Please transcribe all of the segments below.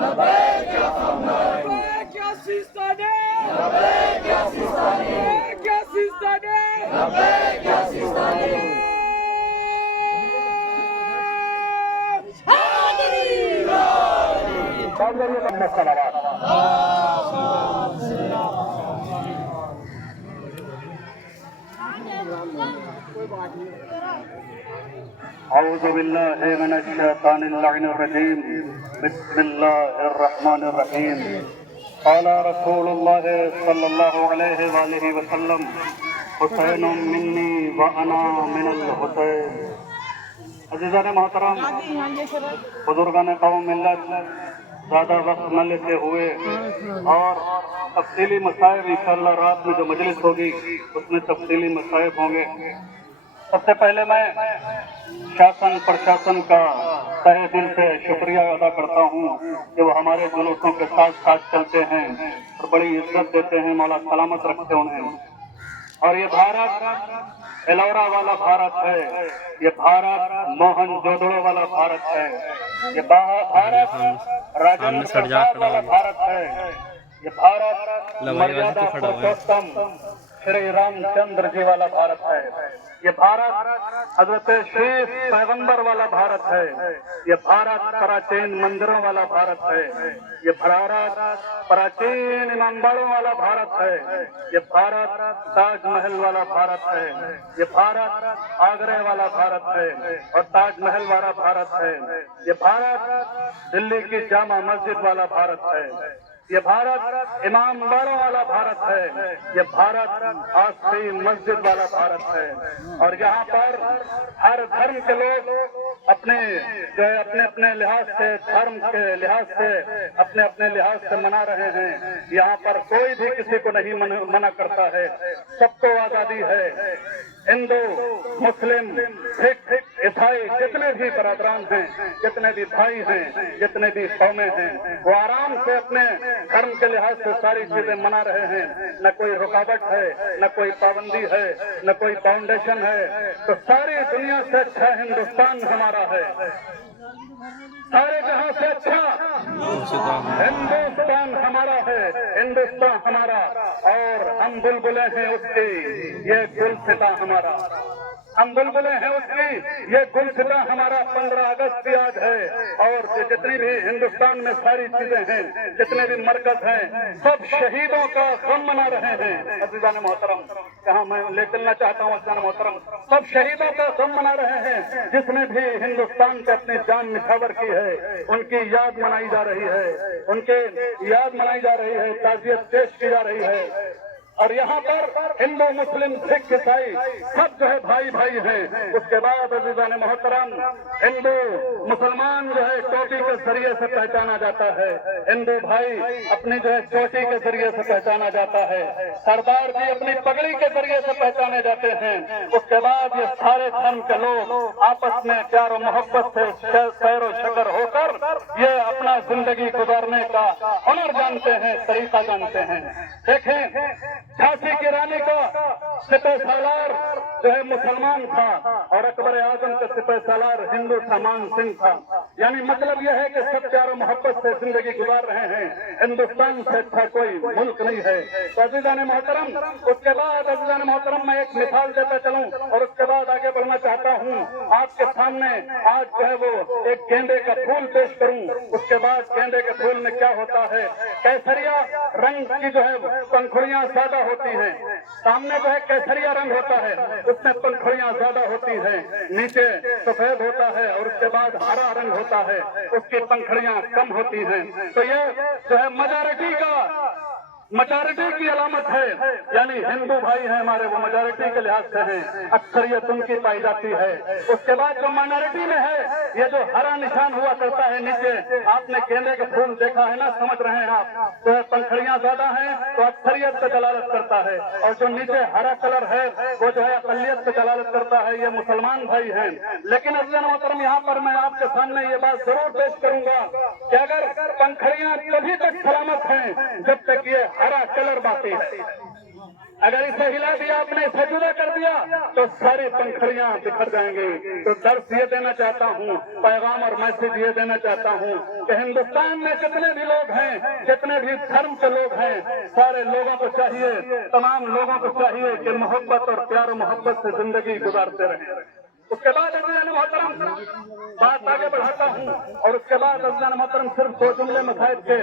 لبیک یا سیستانے، لبیک یا سیستانے، لبیک یا سیستانے، لبیک یا سیستانے. اعوذ باللہ من الشیطان اللعین الرجیم بسم اللہ الرحمن الرحیم. قال رسول اللہ صلی اللہ علیہ وآلہ وسلم حسین منی وانا من الحسین. عزیزان محترم، بزرگان قوم ملت، زیادہ وقت نہ لیتے ہوئے اور تفصیلی مسائل انشاءاللہ رات میں جو مجلس ہوگی اس میں تفصیلی مسائل ہوں گے. سب سے پہلے میں شاسن پرشاسن کا تہہ دل سے شکریہ ادا کرتا ہوں کہ وہ ہمارے جلوسوں کے ساتھ ساتھ چلتے ہیں اور بڑی عزت دیتے ہیں. مولا سلامت رکھتے انہیں. اور یہ بھارت ایلورا والا بھارت ہے، یہ بھارت موہن جودڑو والا بھارت ہے، یہ بھارت راجندر پرساد والا بھارت ہے، یہ بھارت مریادا پروشوتم شری رام چندر جی والا بھارت ہے، یہ بھارت حضرت شیف پیغمبر والا بھارت ہے، یہ بھارت پراچین مندروں والا بھارت ہے، یہ بھارت پراچین امام باڑوں والا بھارت ہے، یہ بھارت تاج محل والا بھارت ہے، یہ بھارت آگرے والا بھارت ہے اور تاج محل والا بھارت ہے، یہ بھارت دلی کی جامع مسجد والا بھارت ہے، یہ بھارت امام باڑوں والا بھارت ہے، یہ بھارت آستھی مسجد والا بھارت ہے. اور یہاں پر ہر دھرم کے لوگ اپنے اپنے لحاظ سے، دھرم کے لحاظ سے، اپنے لحاظ سے منا رہے ہیں. یہاں پر کوئی بھی کسی کو نہیں منع کرتا ہے، سب کو آزادی ہے. ہندو، مسلم، سکھ، عیسائی جتنے بھی برادران ہیں، جتنے بھی بھائی ہیں، جتنے بھی قومیں ہیں، وہ آرام سے اپنے دھرم کے لحاظ سے ساری چیزیں منا رہے ہیں. نہ کوئی رکاوٹ ہے، نہ کوئی پابندی ہے، نہ کوئی فاؤنڈیشن ہے. تو ساری دنیا سے اچھا ہندوستان ہمارا ہے، سارے جہاں سے اچھا ہندوستان ہمارا ہے، ہندوستان ہمارا. اور ہم بلبلیں ہیں اس کی، یہ گلستاں ہمارا. ہم بلبلیں ہیں اس کی، یہ گلستاں ہمارا. 15 اگست بھی آج ہے اور جتنی بھی ہندوستان میں ساری چیزیں ہیں، جتنے بھی مرکز ہیں، سب شہیدوں کا غم منا رہے ہیں. عزیزان محترم، کہاں میں لے چلنا چاہتا ہوں عزیزان محترم، سب شہیدوں کا غم منا رہے ہیں. جس نے بھی ہندوستان پہ اپنی جان نچھاور کی ہے ان کی یاد منائی جا رہی ہے، ان کے یاد منائی جا رہی ہے، تعزیت پیش کی جا رہی ہے. اور یہاں پر ہندو، مسلم، سکھ، عیسائی سب جو ہے بھائی بھائی ہیں. اس کے بعد عزیزان محترم، ہندو مسلمان جو ہے ٹوپی کے ذریعے سے پہچانا جاتا ہے، ہندو بھائی اپنی جو ہے چوٹی کے ذریعے سے پہچانا جاتا ہے، سردار جی اپنی پگڑی کے ذریعے سے پہچانے جاتے ہیں. اس کے بعد یہ سارے دھرم کے لوگ آپس میں پیار و محبت سے سیر و شکر ہو کر یہ اپنا زندگی گزارنے کا ہنر جانتے ہیں، طریقہ جانتے ہیں. دیکھیں، جھانسی کی رانی کا سپہ سالار جو ہے مسلمان تھا اور اکبر اعظم کا سپہ سالار ہندو تھا، مان سنگھ تھا. یعنی مطلب یہ ہے کہ سب پیار و محبت سے زندگی گزار رہے ہیں. ہندوستان سے اچھا کوئی ملک نہیں ہے. تو عزیزان محترم، اس کے بعد عزیزان محترم میں ایک مثال دیتا چلوں اور اس کے بعد آگے بڑھنا چاہتا ہوں. آپ کے سامنے آج جو ہے وہ ایک گیندے کا پھول پیش کروں. اس کے بعد گیندے کے پھول میں کیا ہوتا ہے، کیسریا رنگ کی جو ہے پنکھڑیاں زیادہ ہوتی ہیں. سامنے جو ہے کیسریا رنگ ہوتا ہے، اس میں پنکھڑیاں زیادہ ہوتی ہیں، نیچے سفید ہوتا ہے اور اس کے بعد ہرا رنگ ہوتا ہے، اس کی پنکھڑیاں کم ہوتی ہیں. تو یہ جو ہے میجارٹی کی علامت ہے. یعنی ہندو بھائی ہیں ہمارے، وہ میجارٹی کے لحاظ سے ہیں، اکثریت ان کی پائی جاتی ہے. اس کے بعد جو مائنارٹی میں ہے، یہ جو ہرا نشان ہوا کرتا ہے نیچے، آپ نے گیندے کا پھول دیکھا ہے نا، سمجھ رہے ہیں آپ، تو پنکھڑیاں زیادہ ہیں تو اکثریت پہ دلالت کرتا ہے، اور جو نیچے ہرا کلر ہے وہ جو ہے اقلیت پہ دلالت کرتا ہے، یہ مسلمان بھائی ہیں. لیکن عزیزان محترم، یہاں پر میں آپ کے سامنے یہ بات ضرور پیش کروں گا کہ اگر پنکھڑیاں تبھی تک سلامت ہیں جب تک یہ ہرا کلر باقی ہے. اگر اسے ہلا دیا آپ نے، اسے جدا کر دیا تو ساری پنکھڑیاں بکھر جائیں گے۔ تو درس یہ دینا چاہتا ہوں، پیغام اور میسج یہ دینا چاہتا ہوں کہ ہندوستان میں جتنے بھی لوگ ہیں، جتنے بھی دھرم کے لوگ ہیں، سارے لوگوں کو چاہیے، تمام لوگوں کو چاہیے کہ محبت اور پیار و محبت سے زندگی گزارتے رہیں۔ اس کے بعد عزیزان محترم بات آگے بڑھاتا ہوں، اور اس کے بعد عزیزان محترم صرف دو جملے مسائل کے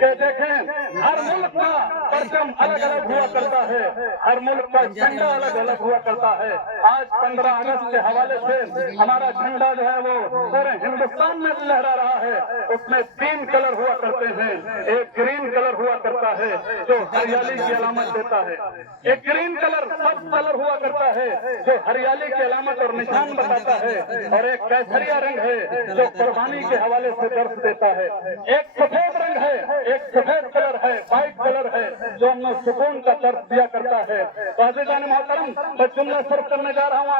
کہ دیکھیں ہر ملک کا پرچم الگ الگ ہوا کرتا ہے، ہر ملک کا جھنڈا الگ الگ ہوا کرتا ہے۔ آج 15 اگست کے حوالے سے ہمارا جھنڈا جو ہے وہ پورے ہندوستان میں لہرا رہا ہے۔ اس میں 3 کلر ہوا کرتے ہیں، ایک گرین کلر ہوا کرتا ہے جو ہریالی کی علامت دیتا ہے، ایک گرین کلر سبز کلر ہوا کرتا ہے جو ہریالی کی علامت اور نشان بتاتا ہے، اور ایک کیسریا رنگ ہے جو قربانی کے حوالے سے درس دیتا ہے، ایک سفید رنگ ہے، ایک سفید کلر ہے، وائٹ کلر ہے جو امن و سکون کا درس دیا کرتا ہے۔ تو عزیزان محترم میں جملہ صرف کرنے جا رہا ہوں،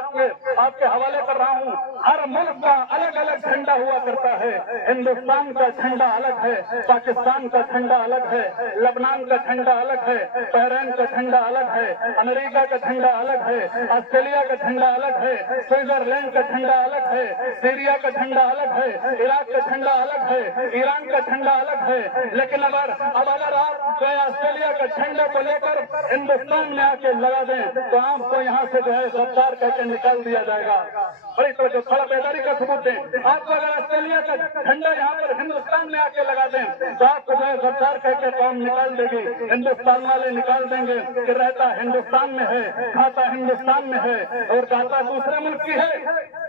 آپ کے حوالے کر رہا ہوں۔ ہر ملک کا الگ الگ جھنڈا ہوا کرتا ہے، ہندوستان کا جھنڈا الگ ہے، پاکستان کا جھنڈا الگ ہے، لبنان کا جھنڈا الگ ہے، بحرین کا جھنڈا الگ ہے، امریکہ کا جھنڈا الگ ہے، آسٹریلیا کا جھنڈا الگ ہے، سوئٹزرلینڈ کا جھنڈا الگ ہے، سیریا کا جھنڈا الگ ہے، عراق کا جھنڈا الگ ہے، ایران کا جھنڈا الگ ہے۔ لیکن اب اگر آپ جو ہے آسٹریلیا کا جھنڈے کو لے کر ہندوستان میں آ کے لگا دیں تو آپ کو یہاں سے جو ہے غدار کہہ کے نکال دیا جائے گا۔ بڑی توجہ، تھوڑا بیداری کا ثبوت دیں۔ آپ کو اگر آسٹریلیا کا جھنڈا یہاں پر ہندوستان میں آ کے لگا دیں تو آپ کو جو ہے غدار کہہ کے قوم نکال دے گی، ہندوستان والے نکال دیں گے کہ رہتا ہندوستان میں ہے، کھاتا ہندوستان میں ہے اور کھاتا دوسرے ملک کی ہے،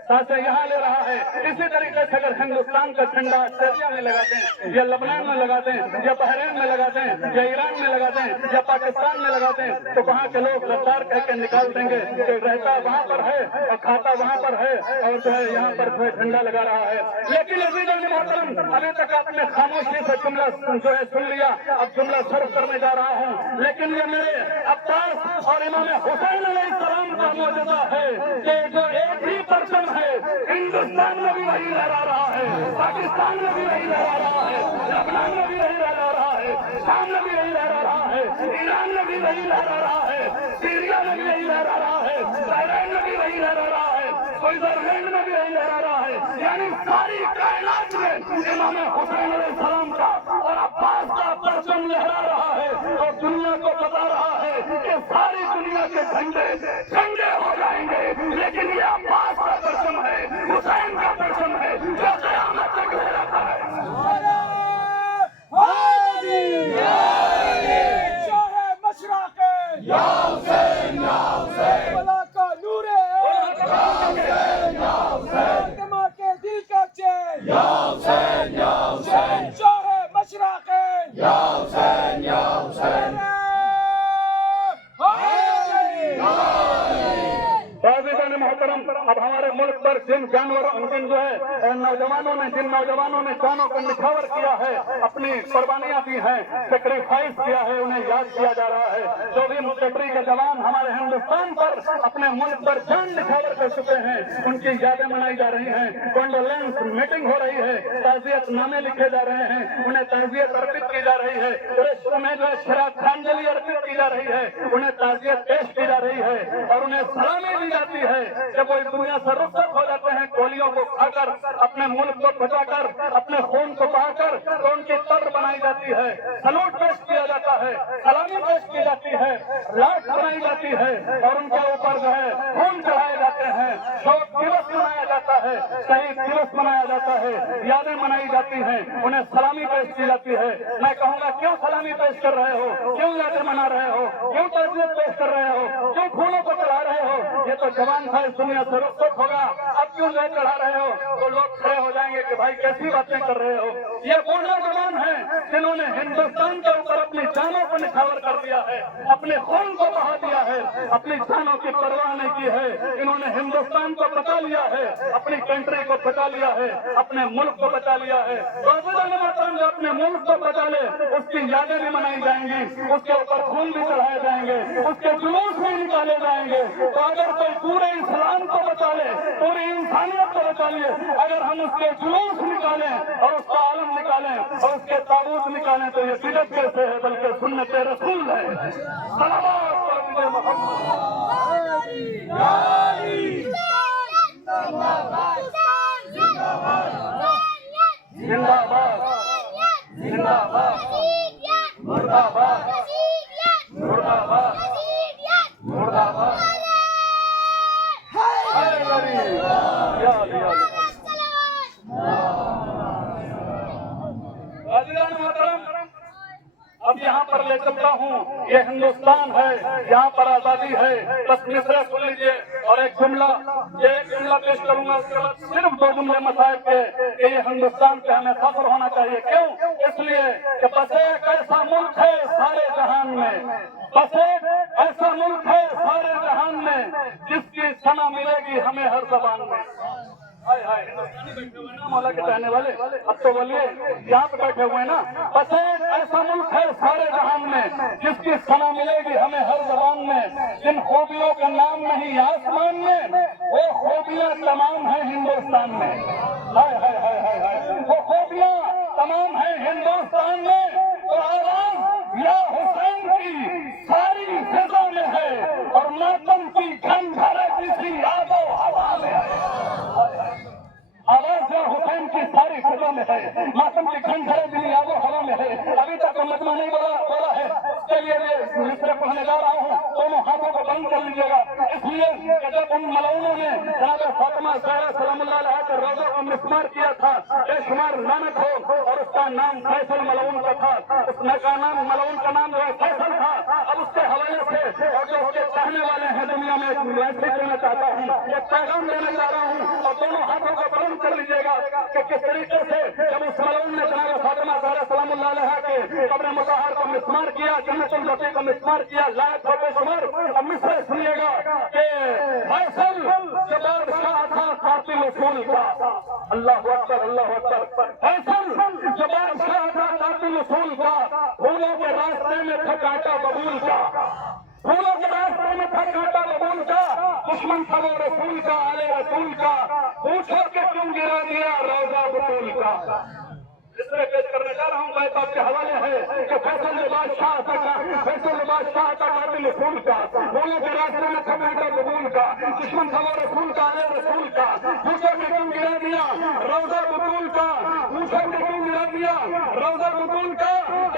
سانسیں یہاں لے رہا ہے۔ اسی طریقے سے اگر ہندوستان کا جھنڈا آسٹریلیا میں لگا دیں یا لبنان میں لگا دیں یا بحرین میں لگا دیں یا ایران میں لگا دیں یا پاکستان میں لگا دیں تو وہاں کے لوگ غدار کہہ کے نکال دیں گے کہ رہتا وہاں پر ہے اور کھاتا وہاں پر ہے اور جو ہے یہاں پر جو ہے جھنڈا لگا رہا ہے۔ لیکن عزیزان محترم ابھی تک آپ نے خاموشی سے جملہ جو ہے سن لیا، اب جملہ صرف کرنے جا رہا ہوں۔ لیکن یہ میرے عباس اور امام حسین علیہ السلام کا معجزہ ہے کہ جو ایک ہی پرچم ہے، ہندوستان میں بھی وہی لہرا رہا ہے، پاکستان میں بھی وہی لہرا رہا ہے، لبنان میں بھی وہی لہرا رہا ہے، شام میں بھی وہی لہرا رہا ہے، ایران میں بھی وہی لہرا رہا ہے، سیریا میں بھی وہی لہرا رہا ہے، بحرین میں بھی وہی لہرا رہا ہے، سوئٹزرلینڈ میں بھی وہی لہرا رہا ہے۔ یعنی ساری کائنات میں امام حسین علیہ السلام کا اور عباس کا پرچم لہرا رہا ہے اور دنیا کو بتا رہا ہے کہ ساری دنیا کے جھنڈے ہو جائیں گے، لیکن یہ عباس کا پرچم ہے، حسین کا پرچم ہے جو قیامت تک لہراتا ہے۔ شاہ مشرق یا حسین یا حسین، بلا کا نور فاطمہ کے دل کا چین یا حسین یا حسین، شاہ مشرق یا حسین یا حسین۔ عزیزان محترم اب ہمارے ملک پر جن جو ہے نوجوانوں نے جانوں کو نچھاور کیا ہے، اپنی قربانیاں دی ہیں، سیکریفائس کیا ہے، انہیں یاد کیا جا رہا ہے۔ جو بھی ملٹری کے جوان ہمارے ہندوستان پر اپنے ملک پر جان نچھاور کر چکے ہیں ان کی یادیں منائی جا رہی ہیں، کنڈولینس میٹنگ ہو رہی ہے، تعزیت نامے لکھے جا رہے ہیں، انہیں تعزیت ارپت کی جا رہی ہے، انہیں جو ہے شرابخانجلی ارپت کی جا رہی ہے، انہیں تعزیت پیش کی جا رہی ہے اور انہیں سلامی دی جاتی ہے۔ جب وہ اس دنیا سے رخصت ہو جاتے ہیں گولیوں کو کھا کر، اپنے ملک کو بچا کر، اپنے خون کو بہا کر، تو ان کی قبر بنائی جاتی ہے، سلوٹ پیش کیا جاتا ہے، سلامی پیش کی جاتی ہے، لاش بنائی جاتی ہے اور ان کے اوپر جو ہے خون چڑھائے جاتے ہیں، شوق دیوس منایا جاتا ہے، شہید دیوس منایا جاتا ہے، یادیں منائی جاتی ہیں، انہیں سلامی پیش کی جاتی ہے۔ میں کہوں گا کیوں سلامی پیش کر رہے ہو، کیوں یادیں منا رہے ہو، کیوں تعزیت پیش کر رہے ہو، کیوں پھولوں کو چڑھا رہے ہو؟ یہ تو جوان تھا اس دنیا سے رخصت ہوگا، اب کیوں نہیں چڑھا رہے ہو؟ تو لوگ کھڑے ہو جائیں گے کہ بھائی کیسی باتیں کر رہے ہو۔ یہ وہ نوجوان ہیں جنہوں نے ہندوستان کے اوپر اپنی جانوں کو نچھاور کر دیا ہے، اپنے خون کو بہا دیا ہے، اپنی جانوں کی پرواہ نہیں کی ہے، انہوں نے ہندوستان کو بچا لیا ہے، اپنی کنٹری کو بچا لیا ہے، اپنے ملک کو بچا لیا ہے۔ تو جو اپنے ملک کو بچا لے اس کی یادیں بھی منائی جائیں گی، اس کے اوپر خون بھی چڑھائے جائیں گے، اس کے جلوس بھی نکالے جائیں گے۔ تو اگر کوئی پورے اسلام کو بچا لے، پوری انسانیت کو بچا لے، اگر ہم اس کے جلوس نکالیں اور اس کا عالم نکالیں اور اس کے تابوت نکالیں تو یہ بدعت کیسے ہے بلکہ سنت رسول ہے۔ صلوات محمد زندہ باد زندہ باد مردہ باد مردہ باد مردہ باد اب یہاں پر لے چلتا ہوں، یہ ہندوستان ہے، یہاں پر آزادی ہے. بس مصرع سن لیجیے اور ایک جملہ پیش کروں گا، اس کے بعد صرف 2 جملے مسائل کے کہ یہ ہندوستان پہ ہمیں فخر ہونا چاہیے. کیوں؟ اس لیے کہ بس ایک ایسا ملک ہے سارے جہان میں، بس ایک ایسا ملک ہے سارے جہان میں جس کی ثنا ملے گی ہمیں ہر زبان میں. ہندوستانی بیٹھے ہوئے نا مولا کے چاہنے والے، اب تو بولیے یہاں پہ بیٹھے ہوئے نا. بس ایک ایسا ملک ہے سارے جہان میں جس کی ثنا ملے گی ہمیں ہر زبان میں. جن خوبیوں کا نام نہیں آسمان میں، وہ خوبیاں تمام ہیں ہندوستان میں. وہ خوبیاں تمام ہیں ہندوستان میں. تو آواز یا حسین کی ساری فضا میں ہے اور ماتم کی گھنگھر کسی آب و ہوا میں ہے. آواز یا حسین کی ساری فضا میں ہے، ماتم کی گھنگھر کسی آب و ہوا میں ہے. ابھی تک مجمع نہیں بولا ہے، چلیے مصرع پڑھنے جا رہا ہوں، دونوں ہاتھوں کو بند کر لیجیے گا. اس لیے کہ جب ان ملعونوں نے جناب فاطمہ زہرا سلام اللہ علیہ کے روضے کو مسمار کیا تھا، بے شمار لعنت ہو، اور اس کا نام فیصل ملعون کا تھا. اس کا نام ملعون کا نام جو ہے فیصل تھا. اب اس کے حوالے سے اور جو اس کے چاہنے والے ہیں دنیا میں میسج دینا چاہتا ہوں، ایک پیغام دینا چاہ رہا ہوں، اور دونوں ہاتھوں کو بلند کر لیجیے گا کہ کس طریقے سے جب اس ملعون نے جناب فاطمہ زہرا سلام اللہ علیہ کے قبر مطہر کو مسمار کیا، جنت البقیع کو مسمار کیا، لائق ہو بے شمار. اب مصرع سنیے گا کہ فیصل جو بادشاہ تھا قاتل اصول کا. اللہ اکبر اللہ اکبر. فیصل جو بادشاہ تھا قاتل اصول کا، پھولوں کے راستے میں تھا کانٹا ببول کا. پھولوں کے راستے میں تھا کانٹا ببول کا. دشمن تھا وہ رسول کا، آل رسول کا. پوچھو کہ کیوں گرا دیا روضہ بطول کا. اس میں پیش کرنے جا رہا ہوں، بھائی صاحب کے حوالے ہے کہ فیصل بادشاہ تھا قاتل اصول کا. پھولوں کے راستے میں تھا کانٹا ببول کا. دشمن تھا وہ رسول کا، آل رسول کا. پوچھو کہ کیوں گرا دیا روضہ بطول کا. پوچھو کہ کیوں گرا دیا روضہ بطول کا.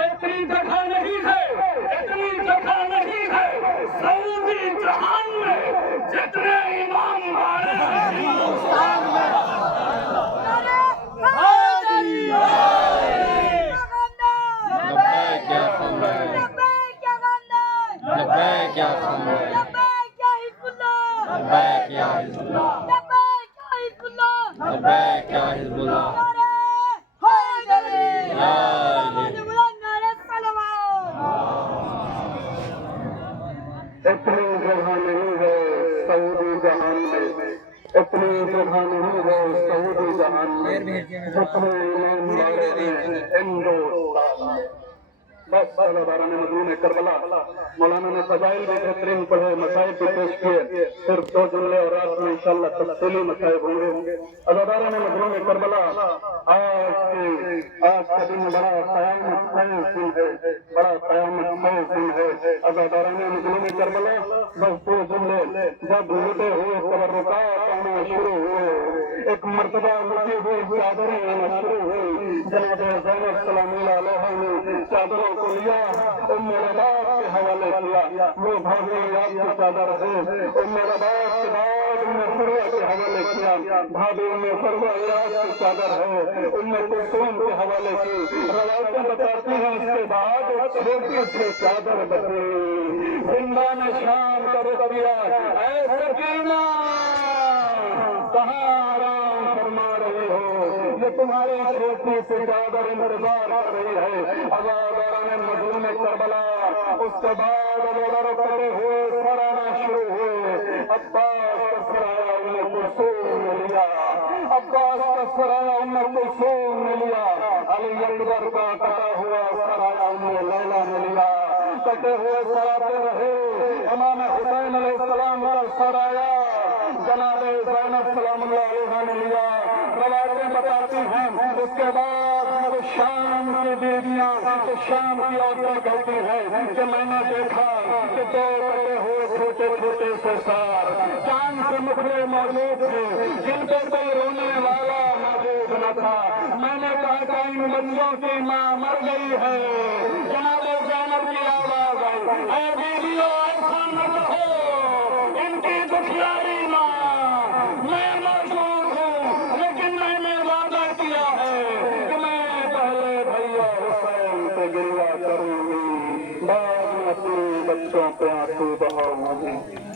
اتنی جگہ نہیں ہے، اتنی جگہ نہیں ہے سعودی جہان میں جتنے امام والے ہیں ہندوستان میں. اتنی جگہ نہیں ہے سعودی جہان میں، اتنی جگہ نہیں ہے سعودی جہان میں جتنے امام والے ہیں ہندوستان. بس سرداران مظلوم کربلا مولانا نے فضائل بھی بہترین پڑھے، مسائل بھی پیش کیے. صرف 2 جملے اور رات میں انشاءاللہ تفصیلی مسائل ہوں گے. عزاداران مظلوم کربلا، آج کا دن بڑا قیامت خیز دن ہے، بڑا قیامت خیز دن ہے. عزاداران مظلوم کربلا، بس 2 جملے. جب لٹے ہوئے تبرکات آنا شروع ہوئے، ایک مرتبہ لٹی ہوئی چادریں آنا شروع ہوئی. جناب زینب سلام اللہ علیہ نے چادروں کو لیا، ام رباب کے حوالے کیا. وہ بھاگی آپ کی چادر ہے. ام رباب کے بعد ام فروہ کے حوالے کیا. بھابی ام فروہ آپ کی چادر ہے. ام کلثوم کے حوالے کی. روایتیں بتاتی ہیں اس کے بعد ایک چھوٹی سی چادر بچی. زندان شام کا رخ کیا. اے سکینہ کہاں آرام فرما رہی ہو؟ یہ تمہاری چھوٹی سی چادر انتظار کر رہی ہے. عزاداران مظلوم کربلا، اس کے بعد عزادار کرتے ہوئے سرانا شروع ہوئے. عباس کا سرایا ام کلثوم نے لیا. عباس کا سرایا ام کلثوم نے لیا. علی اکبر کا کٹا ہوا سرایا ام لیلا نے لیا. کٹے ہوئے سراتے رہے. امام حسین علیہ السلام کا سرایا جناب زینب سلام اللہ علیہ نے لیا. روایتیں بتاتی ہیں اس کے بعد شام کی بیویاں شام کی عورتیں کہتی ہیں کہ میں نے دیکھا کہ 2 کٹے ہوئے چھوٹے چھوٹے سے سار چاند سے مکھڑے موجود تھے جن پہ کوئی رونے والا موجود نہ تھا. میں نے کہا کہ ان بچوں کی ماں مر گئی ہے. جناب زینب کی آواز آئی, اے بیویوں ایسا نہ کہو, ان کی دکھیاری ماں میں موجود ہوں, لیکن میں نے وعدہ کیا ہے کہ میں پہلے بھیا حسین پہ گریہ کروں گی, بعد میں اپنے بچوں پہ آنسو بہاؤں گی.